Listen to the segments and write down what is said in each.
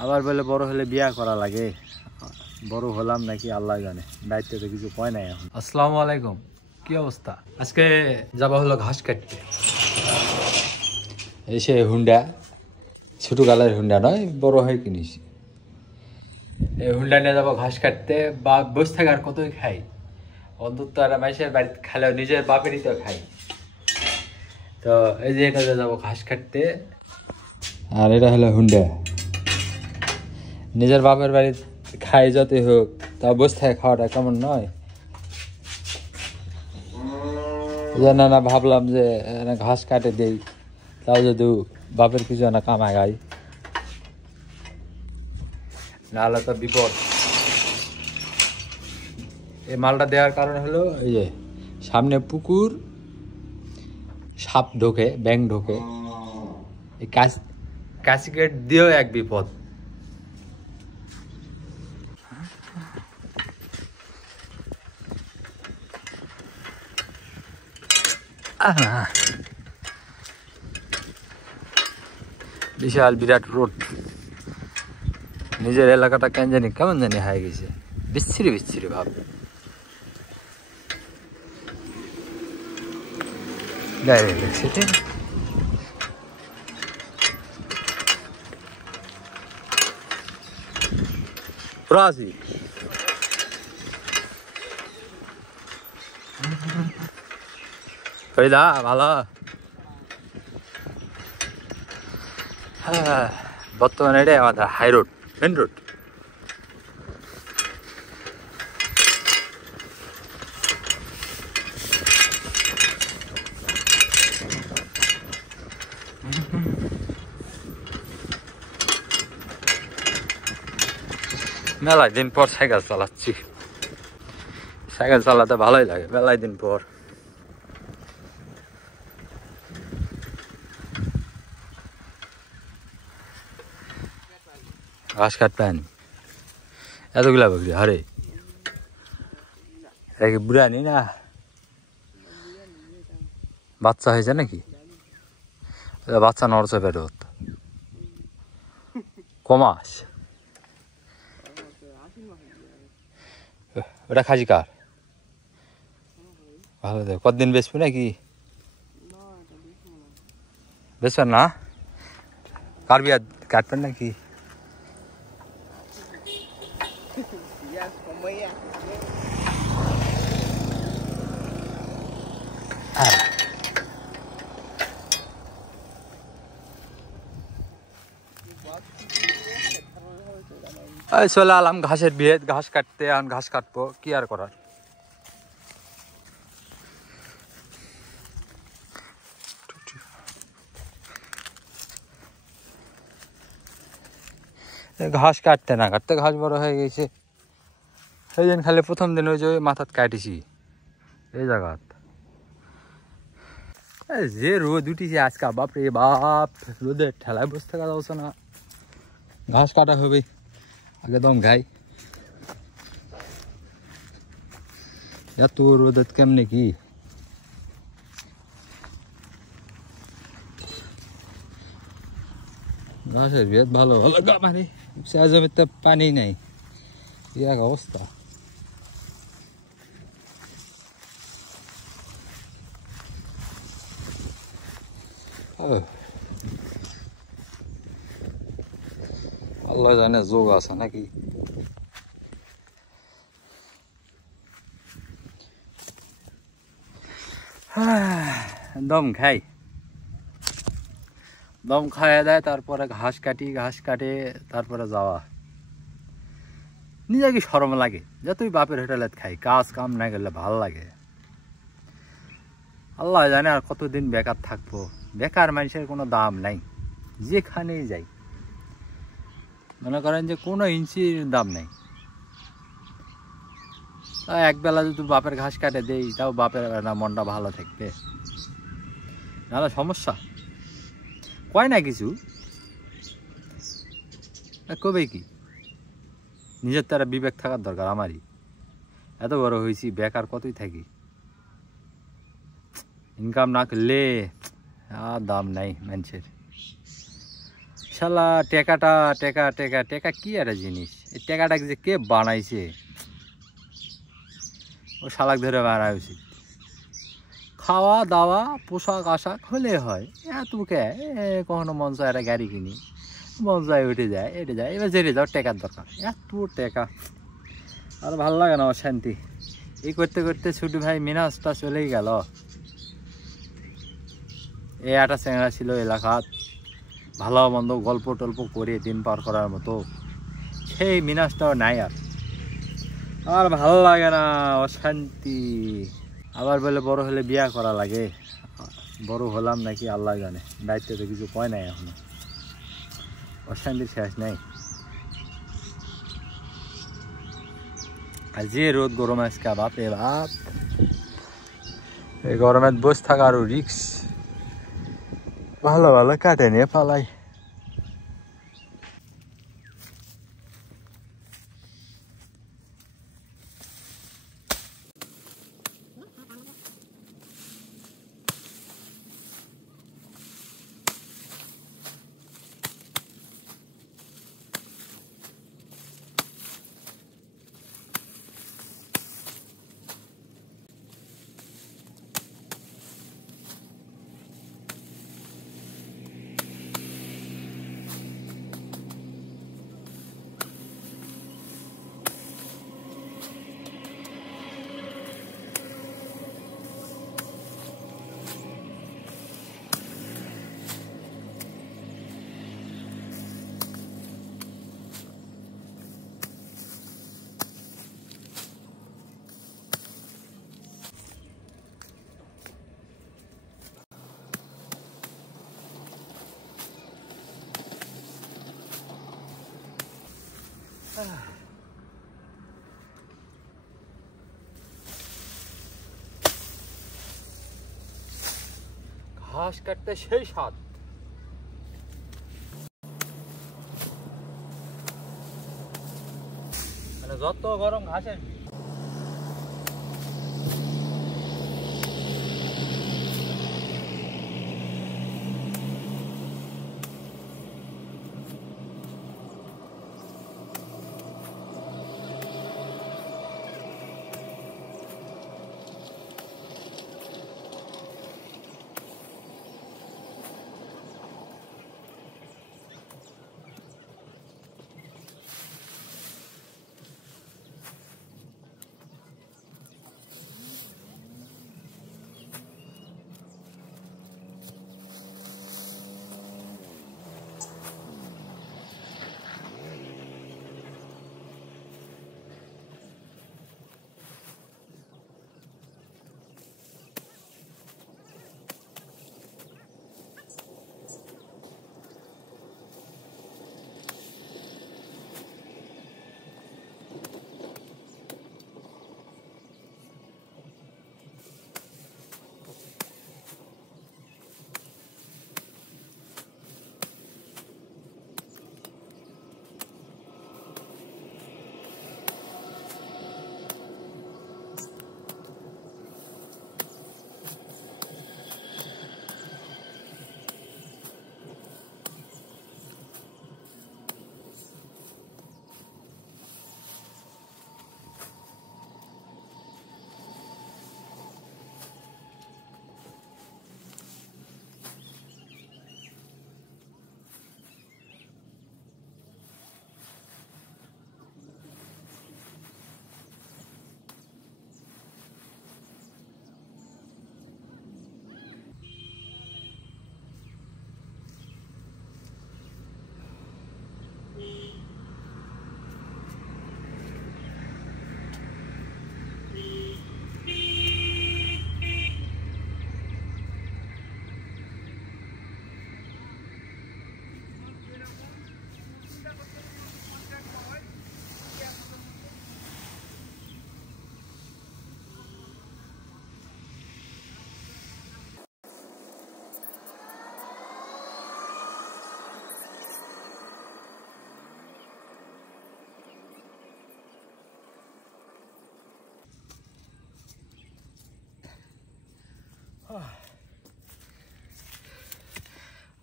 আবার বলে বড় হলে বিয়া করা লাগে। বড় হলাম নাকি আল্লাহ জানে, দায়িত্ব তো কিছু কয় নাই এখন। আসসালামু আলাইকুম, কি অবস্থা? আজকে যাবা হলো ঘাস কাটতে। এসে হুন্ডা, ছোট গালের হুন্ডা নয়, বড় হয়ে কিনিস। এই হুন্ডা নিয়ে যাবো ঘাস কাটতে। বা বসে থাকার কতই খাই, অন্তত একটা মাইসের বাড়িতে খালেও নিজের বাপেরই তো খাই। তো এই যে এটা যাবো ঘাস কাটতে, আর এটা হলো হুন্ডা। নিজের বাপের বাড়ি খাই যতই হোক, তা বসে থাকে খাওয়াটা কেমন নয়? না ভাবলাম যে ঘাস কাটে দেই, তাও যদি বাপের কিছু না কামায় গাই, নাহলে তো বিপদ। এই মালটা দেওয়ার কারণ হলো এই যে সামনে পুকুর, সাপ ঢোকে, ব্যাঙ ঢোকে, এই কাশি গেট দিয়েও এক বিপদ। বিশাল বিরাট রোড। নিজের এলাকাটা কেন জানি কেমন জানি হয়ে গেছে, বিচ্ছিরি বিচ্ছিরি ভাব। ভালো। হ্যাঁ, বর্তমানে এটাই আমাদের হাই রোড, মেন রোড। মেলায় দিন পর সাইকেল চালাচ্ছি। সাইকেল চালাতে ভালোই লাগে মেলায় দিন পর। ঘাস কাটতে আনি এতগুলা বকরি, হারে এটা কি বুড়া নি না বাচ্চা হয়েছে নাকি? বাচ্চা নড়ছে পেটত, কমাস। ওটা খাসি কার? ভালো দেখ, কতদিন বেচবি নাকি? বেচবেন না? কাটবি আর কাটবেন নাকি? চলে আলাম ঘাসের বিয়ে, ঘাস কাটতে। এখন ঘাস কাটবো, কি আর করার। ঘাস কাটতে না কাটতে ঘাস বড় হয়ে গেছে। সেই দিন খালি প্রথম দিন ওই যে মাথাত কাটিছি এই জায়গাত। যে রোদ উঠিছে আজকা, বাপরে বাপ, রোদের ঠেলায় বসে থাকা যাচ্ছে না। ঘাস কাটা হবে আগে, দম গাই। এত রোদের কেমনে কি? ঘাসের ভেদ ভালো ভালো মানে জমিতে পানি নেই, এক অবস্থা। আল্লাহ জানে যোগ আছে নাকি। দম খাই, দম খাইয়ে দেয়, তারপরে ঘাস কাটি, ঘাস কাটে তারপরে যাওয়া। নিজেকে শরম লাগে যে তুই বাপের হোটেলে খাই, কাজ কাম না গেলে ভাল লাগে। আল্লাহ জানে আর কতদিন বেকার থাকবো। বেকার মানুষের কোনো দাম নাই, যেখানেই যাই মনে করেন যে কোনো ইঞ্চির দাম নেই। তা একবেলা যদি বাপের ঘাস কাটে দেই, তাও বাপের না মনটা ভালো থাকবে, নাহলে সমস্যা। কয় না কিছু, কবে কি নিজের তারা বিবেক থাকার দরকার। আমারই এত বড় হয়েছি, বেকার কতই থাকি, ইনকাম না করলে আর দাম নাই মানুষের। শালা টেকাটা টেকা টেকা টেকা কি একটা জিনিস, এই টেকাটা যে কে বানাইছে ও শালাক ধরে মারা উচিত। খাওয়া দাওয়া পোশাক আশাক হলে হয়, এতকে কখনো মন চায় একটা গাড়ি কিনি, মন যায় উঠে যায় এটে যায়, এবার জেরে যাও টেকার দরকার, এত টেকা আর ভালো লাগে না, অশান্তি। এই করতে করতে ছোট ভাই মিনাজটা চলেই গেল। এই একটা চ্যাংড়া ছিল এলাকাত, ভালো মন্দ গল্প টল্প করে দিন পার করার মতো, সেই মিনাজটাও নাই আর ভালো লাগে না, অশান্তি। আবার বলে বড় হলে বিয়া করা লাগে, বড় হলাম নাকি আল্লাহ জানে, দায়িত্বে তো কিছু কয় নাই এখনো, অশান্তির শেষ নাই। আর যে রোদ গরম আজকে বাপরে বাপ, এই গরমে বসে থাকা আরো রিক্স, ভালো ভালো কাটে নিয়ে পালাই। ঘাস কাটতে সেই স্বাদ, মানে যত গরম ঘাসের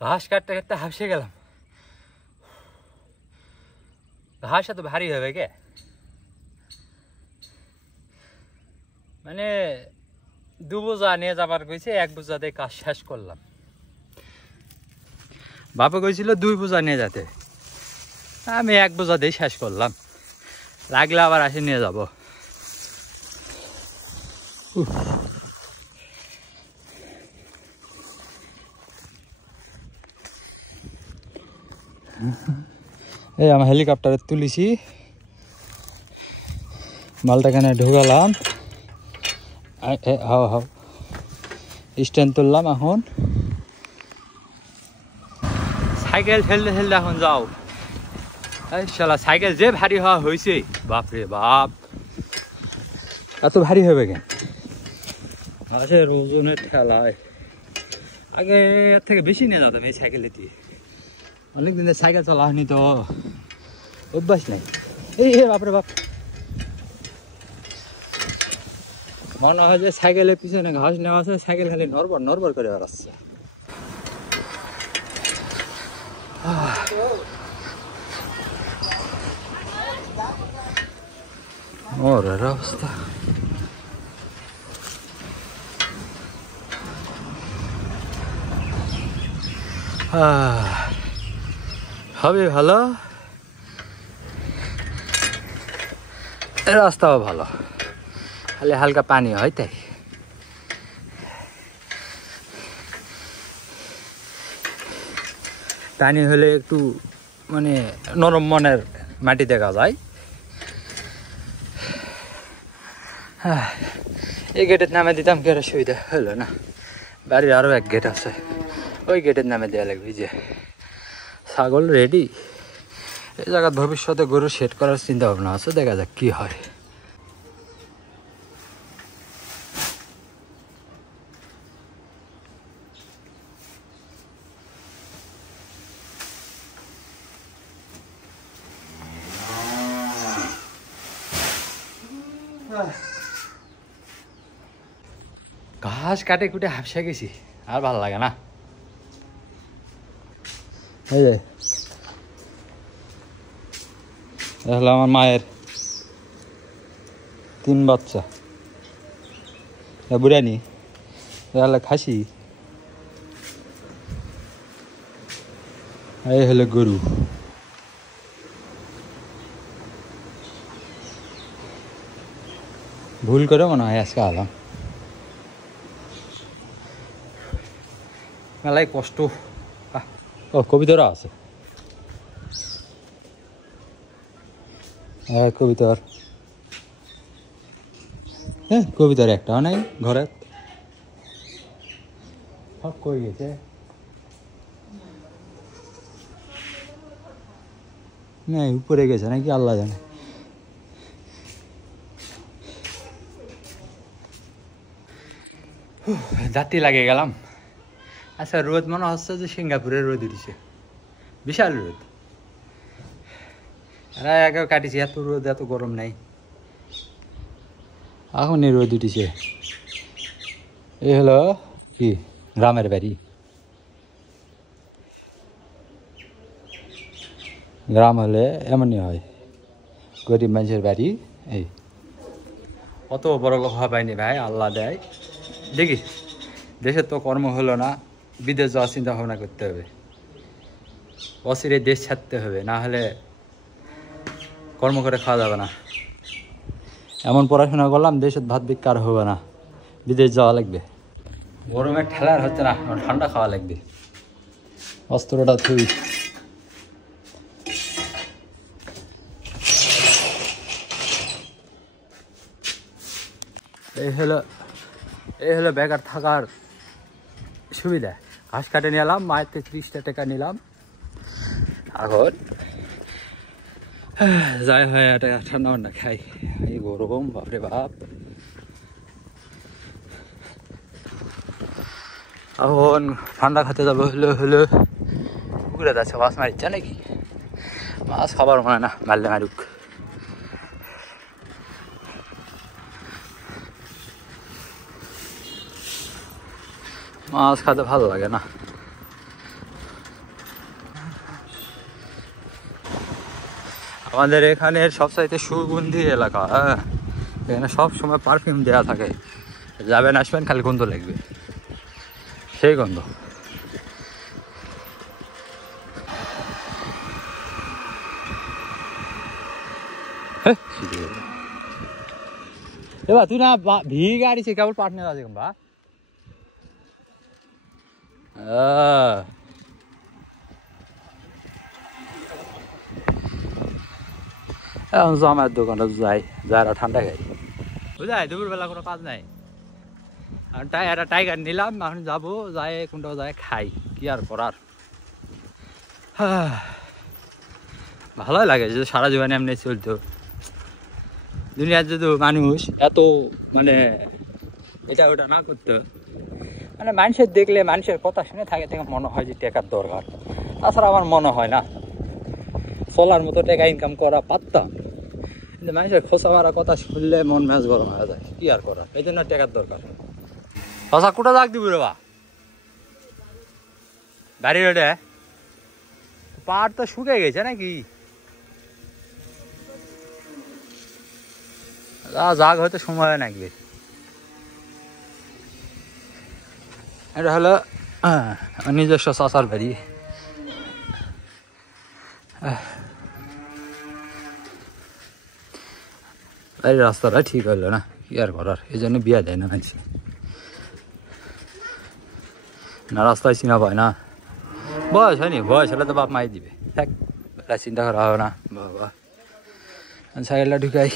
ঘাস কাটতে কাটতে হাঁপিয়ে গেলাম, ঘাস এত ভারী হবে কে? মানে 2 বোঝা নিয়ে যাবার কইছে, 1 বোঝাতে কাজ শেষ করলাম। বাবা কইছিল 2 বোঝা নিয়ে যেতে, আমি 1 বোঝাতেই শেষ করলাম। লাগলে আবার আসে নিয়ে যাব। এই আমি হেলিকপ্টারে তুলিছি, মালটা কেন ঢুকালাম। হাও হাও স্ট্যান্ড তুললাম। এখন সাইকেল ঠেলতে ঠেলতে এখন যাও। এই শালা সাইকেল যে ভারী হওয়া হয়েছে, বাপরে বাপ, এত ভারী হবে কেন? ঘাসের ওজনের ঠেলায় আগে এর থেকে বেশি নিয়ে যেতাম এই সাইকেলে দিয়ে। অনেকদিন সাইকেল চলা হয়নি তো, অভ্যাস নাই। এই বাপরে বাপ, মনে হয় যে সাইকেলের পিছনে ঘাস নেওয়া আছে, সাইকেল খালি নড়বড় নড়বড় করে বেড়াচ্ছে। ওর অবস্থা। হবে ভালো, রাস্তাও ভালো, খালি হালকা পানি হয় তাই। পানি হলে একটু মানে নরম মনের মাটি দেখা যায়। এই গেটের নামে দিতাম কি আর সুবিধা হলো না। বাড়ির আরও 1 গেট আছে, ওই গেটের নামে দেওয়া লাগবে। যে ছাগল রেডি। এই জায়গায় ভবিষ্যতে গরু সেট করার চিন্তা ভাবনা আছে, দেখা যাক কি হয়। ঘাস কাটে কুটে হাফসা গেছি, আর ভালো লাগে না। এই যে হলো আমার মায়ের 3 বাচ্চা, বুড়ানি হলো খাসি, এই হলো গরু। ভুল করে মনে হয় আজকে আলাম, মেলাই কষ্ট। ও কবিতারা আছে, কবিতার কবিতার একটাও নাই ঘরে, সব কই গেছে। না উপরে গেছে নাকি আল্লাহ জানে। জাতি লাগে গেলাম। আচ্ছা রোদ মনে হচ্ছে যে সিঙ্গাপুরের রোদ উঠেছে, বিশাল রোদ। এরা আগে কাটিছে, এত রোদ এত গরম নাই, এখনই রোদ উঠেছে। এই হলো কি গ্রামের বাড়ি। গ্রাম হলে এমনই হয়, গরিব মানুষের বাড়ি। এই অত বড় লোক হওয়া পায়নি ভাই, আল্লাহ দেয়। দেখি দেশের তো কর্ম হলো না, বিদেশ যাওয়ার চিন্তা ভাবনা করতে হবে। অচিরে দেশ ছাড়তে হবে, না হলে কর্ম করে খাওয়া যাবে না। এমন পড়াশোনা করলাম, দেশের ভাত বিকার হবে না, বিদেশ যাওয়া লাগবে। গরমের ঠেলার হচ্ছে না, ঠান্ডা খাওয়া লাগবে। অস্ত্রটা থুই। এই হলো বেকার থাকার সুবিধা। ঘাস কাটে নিলাম, মায়ের থেকে 30টা টাকা নিলাম। এখন যাই হয় একটা ঠান্ডা ঠান্ডা খাই। এই গরম বাপরে বাপ। এখন ঠান্ডা খেতে যাবো। হলো পুকুরে যাচ্ছে, মাছ মারিচ্ছে নাকি? মাছ খাবার মনে না, মারলে মারুক। মাছ খেতে ভালো লাগে না। আমাদের এখানের সবচাইতে সুগন্ধি এলাকা, হ্যাঁ এখানে সব সময় পারফিউম দেওয়া থাকে, যাবেন আসবেন খালি গন্ধ লাগবে, সেই গন্ধ। এবার তুই না ভি গাড়ি সে কেবল পার্টনার আছে বা এখন আমার দোকানে যাই, যারা ঠান্ডা খাই বুঝাই, দুপুরবেলা কোনো কাজ নাই, একটা টাইগার নিলাম, এখন যাবো, যাই কোনটাও যায় খাই, কি আর করার। ভালোই লাগে যে সারা জীবনে এমনি চলতো, দুনিয়ার যদি মানুষ এত মানে এটা ওটা না করতো, মানে মানুষের দেখলে মানুষের কথা শুনে থাকে থেকে মনে হয় যে টাকার দরকার, তাছাড়া আমার মনে হয় না চলার মতো টাকা ইনকাম করা পারতাম, কিন্তু মানুষের খোঁচা মারা কথা শুনলে মন মেজ গরম হয়ে যায়, কি আর করা, এই জন্য টাকার দরকার। আচ্ছা কোটা যাক দিব রে বা গাড়ি রোডে, পাহাড় তো শুকে গেছে নাকি, যাক হয়তো সময় নাকি। এটা হলো নিজস্ব চাষার বাড়ি, এই রাস্তাটা ঠিক হইলো না, কি আর করার, এই জন্য বিয়া দেয় না মানুষ, না রাস্তায় চিনা পায় না, বয়স হয়নি, বয়স হলে তো বাপ মাই দিবে, চিন্তা করা হবে না। বাবা সাইকেলটা ঢুকাই।